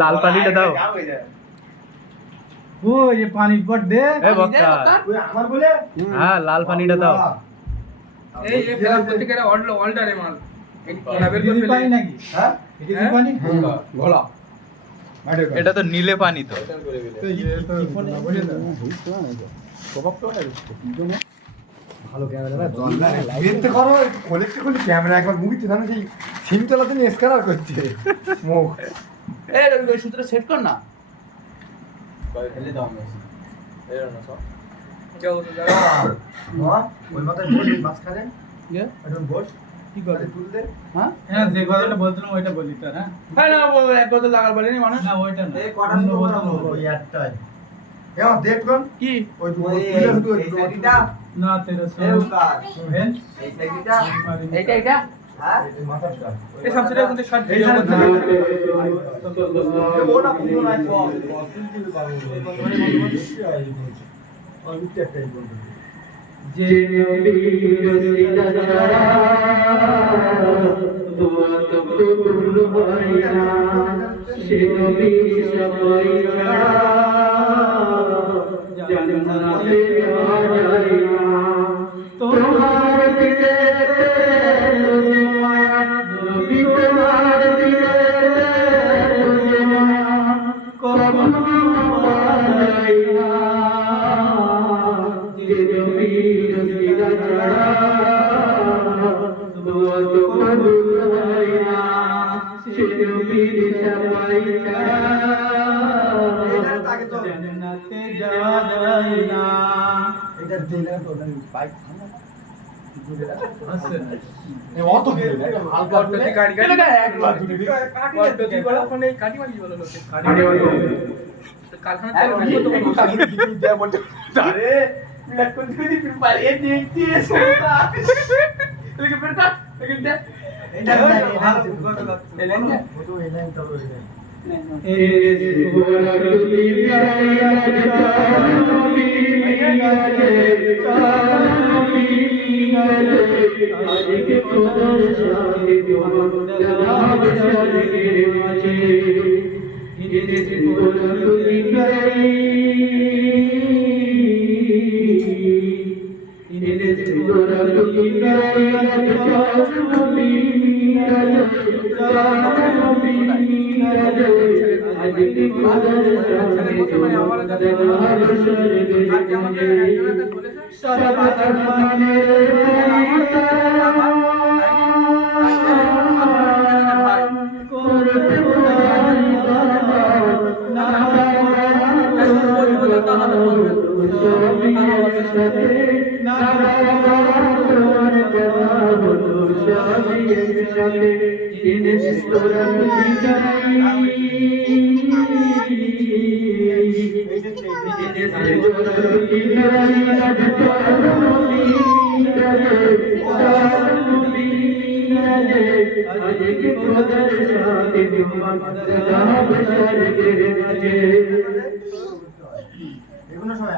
লাল পানিটা দাও। ও ये पानी पट दे বক্কা ওই আমার বলে হ্যাঁ লাল পানিটা দাও। এই যে ফেলার করতে গেলে অল্টারে মাল এই কোনা বের করে दिल्ली ফেলে पानी नाকি হ্যাঁ दिल्ली पानी ঘোলা এটা তো নীলে পানি তো। तो ये तो बोले ভালো ক্যামেরা না জল না বেরতে করো কোলেক্ট করলি ক্যামেরা একবার মুভিতে জানো সেই সিম চালাতে নিয়ে স্ক্যানার করছে মুখ এই রবি ওই সূত্র সেট কর না যাও তো যাও ওই মাথায় বোট মাঝখানে ইয়ে এখন বোট কি করে তুল দে হ্যাঁ হ্যাঁ যে কথাটা বলছিলাম ওইটা বলি তো হ্যাঁ হ্যাঁ না ও এক কথা লাগার বলেনি মানে না ওইটা না এই কটা শুরু করলাম ওই একটাই এও দেখুন কি ওই তুলে হতো ওই সাইডটা না তেরা সোহেল এই সাইডটা এটা হ্যাঁ এই মাথাটা এই সাবসিডি কিন্তু শর্ট এই ভিডিও করতে ওটা পুরো নাই তুলতে পারবো ওই একটাই বলবো যে নবী রসিলা দোয়া তো কবুল হয় না সে নবী সবাই জান্নাতে যাওয়া যায় না তোমার দিলে তুঝে মায়া নবী তোমার দিলে তুঝে মায়া কখনো পাই না যে নবী রসিলা দোয়া তো কবুল হয় না সে নবী সবাই জান্নাতে যাওয়া যায় না এটা দিলে তো বাইক আছে এই অত হালকা অটোতে গাড়ি গাড়ি একবার দুটো অটোতে বলা ফোনে কাটি মারি বলো লোকে কাটি মারি কারখানা চালু একটু দেয়া বলতে আরে মিলাদ করে দিবি ফির পালিয়ে দেখতে এসে लेकिन फिर का लेकिन दे এটা ভালো ले लेंगे তো এই লাইন তো এই লাইন এ গোরা রুলি গায়া চানবি গায়ে চানবি গায়ে আজকে খোদার শাহে জওয়ান শরগের মাঝে ইনে গোরা রুলি গায়ে ইনে গোরা রুলি গায়া চানবি গায়ে চানবি আজকে খোদার শাহে জওয়ান শরগের মাঝে এগুলো সবাই